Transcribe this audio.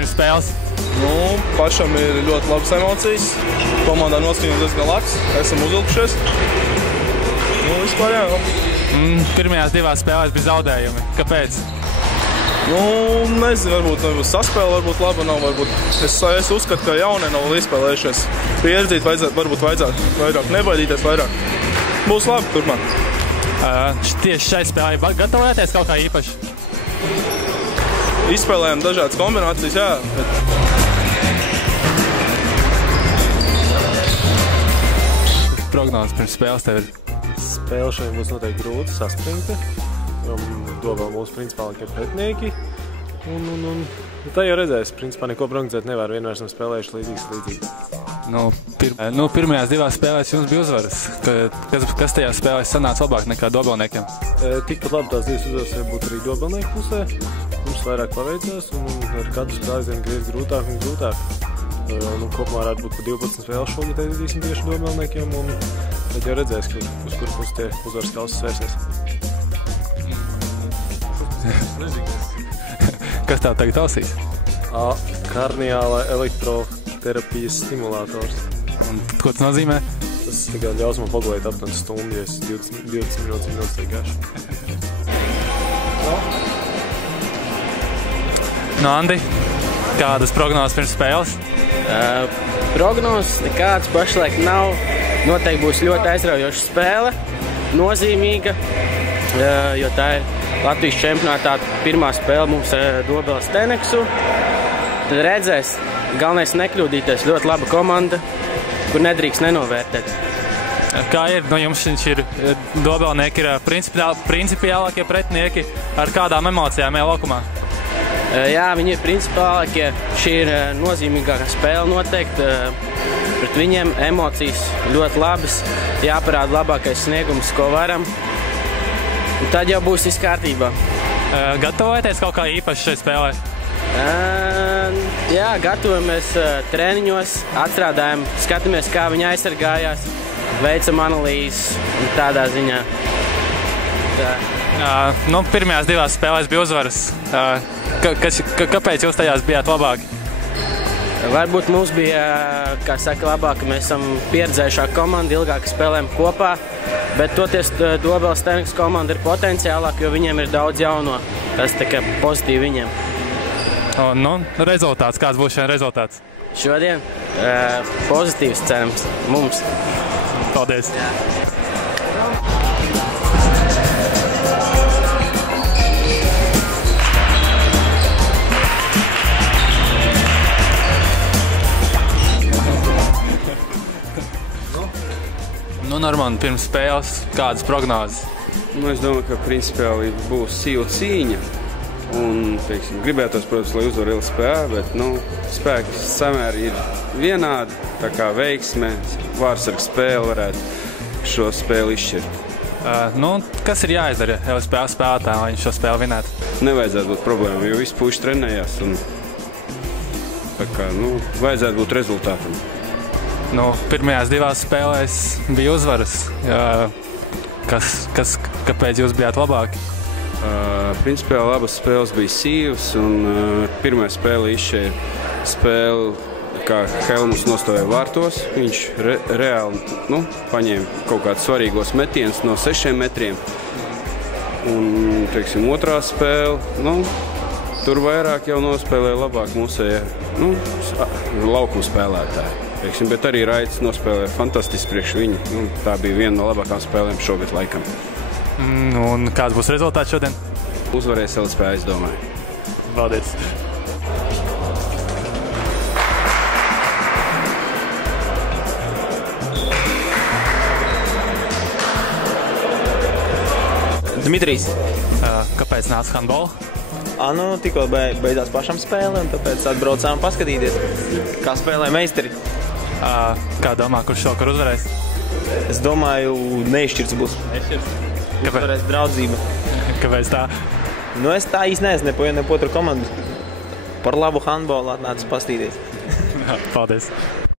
pirms spēles? Pašam ir ļoti labas emocijas. Komandā noskaņojums diezgan labs. Esam uzvilkušies. Vispār jā. Pirmajās divās spēlēs bija zaudējumi. Kāpēc? Nezinu, varbūt saspēle varbūt laba nav. Es uzskatu, ka jaunie nav izspēlējušies. Pieredzīt varbūt vajadzētu vairāk, nebaidīties vairāk. Būs labi turpmāk. Tieši šai spēlē gatavojāties kaut kā īpaši? Izspēlējam dažādas kombinācijas, jā. Prognozes pirms spēles tev ir? Spēle šodien būs noteikti grūti, saspringta. Dobēl mūsu principālākie pretinieki. Tā jau redzēs, principā neko prognozēt nevar, vienmēr esam spēlējuši līdzīgi. Pirmajās divās spēlēs jums bija uzvaras. Kas tajās spēlēs sanāca labāk nekā Dobelniekiem? Tikpat labi tās divas uzvaras būtu arī Dobelnieku pusē. Mums vairāk paveicās un ar katru spēli griezt grūtāk un grūtāk. Kopumā varētu būt pa 12 spēles šogad aizdīsim tieši Dobelniekiem un tad jau redzēs, uz kuru pusi tie uzvaras kauses vērsies. Kas tev tagad ausīs? Karniāla elektroterapijas stimulators. Un ko tas nozīmē? Tas tikai ļaus man pagulēt aptuveni stundu, ja es 20 minūtes teikāšu. Andi, kādas prognozes pirms spēles? Prognozes nekādas pašlaik nav. Noteikti būs ļoti aizraujoša spēle, nozīmīga, jo tā ir Latvijas čempionātā pirmā spēle mums Dobeles Teneksu. Tad redzēs, galvenais nekļūdīties, ļoti laba komanda, kur nedrīkst nenovērtēt. Kā ir? Jums ir Dobelnieki ir principiālākie pretinieki, ar kādām emocijām laukumā? Jā, viņi ir principālākie. Šī ir nozīmīgākā spēle noteikti. Pret viņiem emocijas ļoti labas, jāparāda labākais sniegums, ko varam. Un tad jau būs viss kārtībā. Gatavojaties kaut kā īpaši šai spēlē? Jā, gatavojamies treniņos, atstrādājam, skatāmies, kā viņi aizsargājās, veicam analīzes un tādā ziņā. Pirmajās divās spēlēs bija uzvaras. Kāpēc jūs tajās bijāt labāki? Varbūt mums bija, kā saka, labāk, mēs esam pieredzējušāka komanda, ilgāk spēlējam kopā, bet toties Dobeles Teneksu komanda ir potenciālāk, jo viņiem ir daudz jauno. Tas tā kā pozitīvi viņiem. Rezultāts. Kāds būs šodien rezultāts? Šodien pozitīvs cerams mums. Paldies! Jā. Normāli, pirms spēles kādas prognozes? Es domāju, ka principiāli būs sīva cīņa. Un, gribētos, protams, lai uzvar LSPA, bet, spēki samēri ir vienādi. Tā kā veiksme, vārsarga spēle varētu šo spēli izšķirt. Kas ir jāizdara LSPA spēlētājiem, lai viņš šo spēli vinētu? Nevajadzētu būt problēma, jo visi puiši trenējās. Un, vajadzētu būt rezultātam. Pirmajās divās spēlēs bija uzvaras. Kāpēc jūs bijāt labāki? Principiāli abas spēles bija sīvas, un pirmā spēle izšķēra spēli, kā Helmuts nostāvēja vārtos. Viņš reāli paņēma kaut kādus svarīgos metienus no 6 metriem. Un, otrā spēle, tur vairāk jau nospēlēja labāk mūsējie laukumu spēlētāji. Bet arī Raids nospēlēja fantastiski priekš viņu. Tā bija viena no labākām spēlēm šogad laikam. Un kāds būs rezultāts šodien? Uzvarēs LSPA, es domāju. Paldies! Dmitrijs. Kāpēc nāca handbola? Tikko beidzās pašam spēle, un tāpēc atbraucām paskatīties, kā spēlē meistari. Kā domā, kurš šokar uzvarēs? Es domāju, neizšķirts būs. Uzvarēs draudzība. Kāpēc tā? Es tā īsti neesmu ne otru komandu. Par labu handbolu atnācis paskatīties. Paldies!